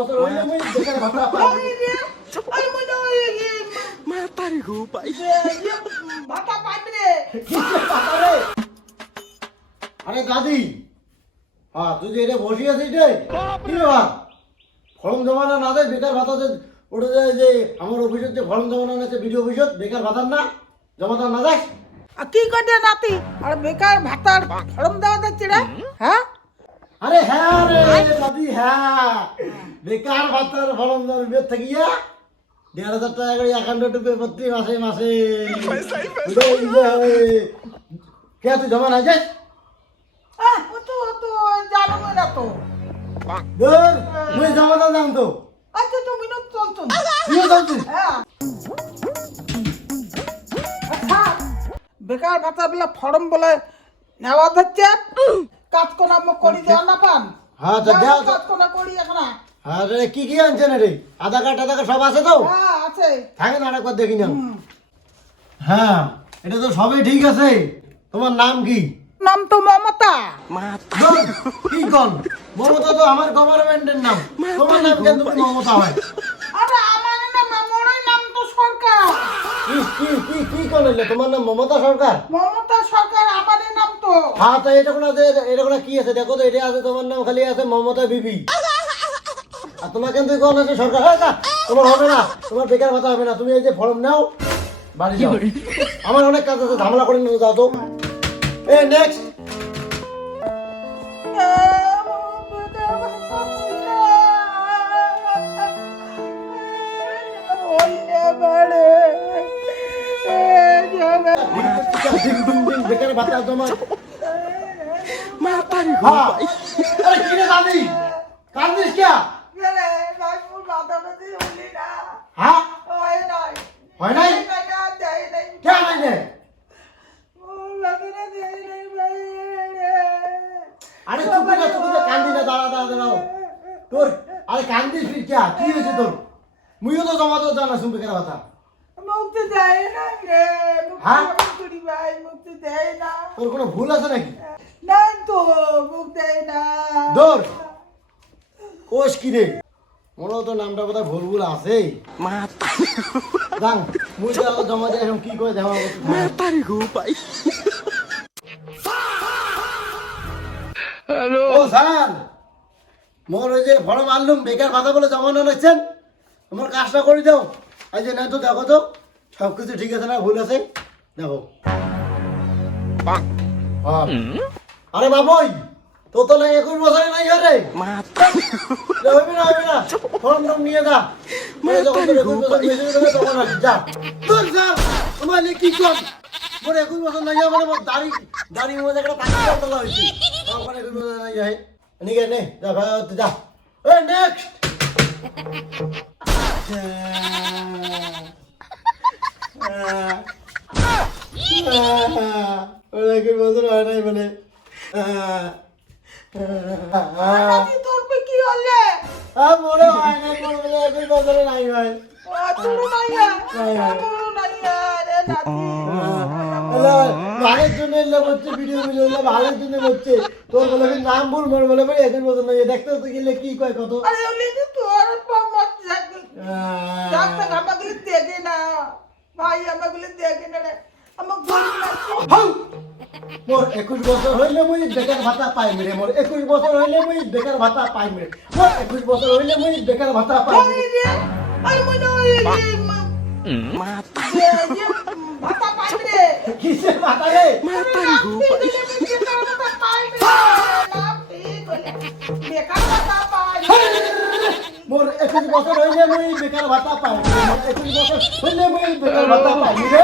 বছর হইলে মুই বেকার ভাতা পাই আরে মনে মাতারি গো পাই ভাতা পাইবি রে কিসের ভাতা রে আরে দাদি হ্যাঁ তুই যে এটা বসে আছিস রে কি বাবা ফর্ম জমানো না দেয় বেকার ভাতা যে ওটা যে আমার অফিসের যে ফর্ম জমানো আছে ভিডিও অফিসত বেকার ভাতার না জমাতা না যায় আর কি করে নাতি আর বেকার ভাতার ফর্ম দেওয়া যাচ্ছে রে হ্যাঁ আরে হ্যাঁ রে দাদি হ্যাঁ বেকার ভাতার ফর্ম জমা বের থাকিয়া 1,500 টাকা করে অ্যাকাউন্টে ঢুকে প্রতি মাসে মাসে কে তুই জমা নাই যাস ও তো জানো না তো ধর মুই জমাটা জান তো আচ্ছা তুমি না চলছো তুইও জানছিস হ্যাঁ আচ্ছা বেকার ভাতা বলে ফর্ম বলে নেওয়া যাচ্ছে কাজ কোন করি দেওয়া না পান হ্যাঁ তো দেও তো কাজ কোন করি এখন হ্যাঁ রে কি কি আনছেন রে আধার কার্ড সব আছে তো হ্যাঁ আছে থাকে না একবার দেখি না হ্যাঁ এটা তো সবই ঠিক আছে তোমার নাম কি নাম তো মমতা ধুর, কি কন মমতা তো আমার গভর্নমেন্টের নাম তোমার নাম কেন তুমি মমতা হয় আরে আমার নাম মোরই নাম তো সরকার কি করলে তোমার নাম মমতা সরকার মমতা সরকার আমারই নাম তো হ্যাঁ তো এটা কোনো আছে এটা কোনো কি আছে দেখো তো এটা আছে তোমার নাম খালি আছে মমতা বিবি আর তোমার কিন্তু কোন আছে সরকার হ্যাঁ না তোমার হবে না তোমার বেকার ভাতা হবে না তুমি এই যে ফর্ম নাও বাড়ি যাও আমার অনেক কাজ আছে ঝামেলা করে নিয়ে যাও তো এ নেক্সট বেকার ভাতা তোমার মাতারি গো হ্যাঁ পাই আরে কি রে দাদি কান্দিস কে হ্যাঁ হয় নাই কে নাই রে আরে চুপ করে কান্দি না দাঁড়াও তোর আরে কান্দিস ফির কে কি হয়েছে তোর মুইও তো জমা তো জানা শুনবে কেন কথা মুক্তি দেয় না রে হ্যাঁ? মুক্তি ভাই মুক্তি দেয় না তোর কোনো ভুল আছে নাকি নাই তো মুখ দেয় না দৌড় কোষ কি রে মনে তো নামটা কথা ভুল আছে মাতারি জান মুই তো জমা দিয়ে এখন কি করে দেওয়া মাতারি গো পাই ও স্যার মোর ওই যে ফর্ম আনলুম বেকার ভাতা বলে জমানো নিচ্ছেন তোমার কাজটা করে দাও এই যে নাই তো দেখো তো সব কিছু ঠিক আছে না ভুল আছে দেখো হ্যাঁ। আরে বাবুই তো তো নাই 21 বছরে নাই রে হবে না ফর্ম নিয়ে যা যখন তোর 21 বছর মেসেজ দেবে তখন আসি যা তোর স্যার তোমার কি কর মোর 21 বছর নাই মানে মোর দাড়ির মধ্যে একটা পাখি তোলা হয়েছে তখন 21 বছর নাই যায় নিকে নে যা ভাই যা এই নেক্সট ওরা 21 বছর হয় নাই মানে নাতি তোর পে কি হলে মোরে হয় নাই মোর 21 বছরে নাই ভাই তোর নাইয়া তোর নাইয়া রে নাতি ভালোর জন্য এলে বলছে ভিডিও ভালোর জন্য বলছে তোর বলে নাম বল মোর বলে ভাই 21 বছর নাই দেখতে তো গেলে কি কয় কত আরে ওলি তোর মত ডাক্তার আমাকে দেখে না ভাই আমাকে দেখে না রে আমাকে বলি না মোর 21 বছর হইলে মুই বেকার ভাতা পাইম রে মোর 21 বছর হইলে মুই বেকার ভাতা পাইম রে মোর 21 বছর হইলে মুই বেকার ভাতা পাইম রে আরে মনে হয় ভাতা পাইবে রে কিসের ভাতা রে মাতারি গো পাই মোর 21 বছর হইলে মুই বেকার ভাতা পাইম রে মোর 21 বছর হইলে মুই বেকার ভাতা পাইম রে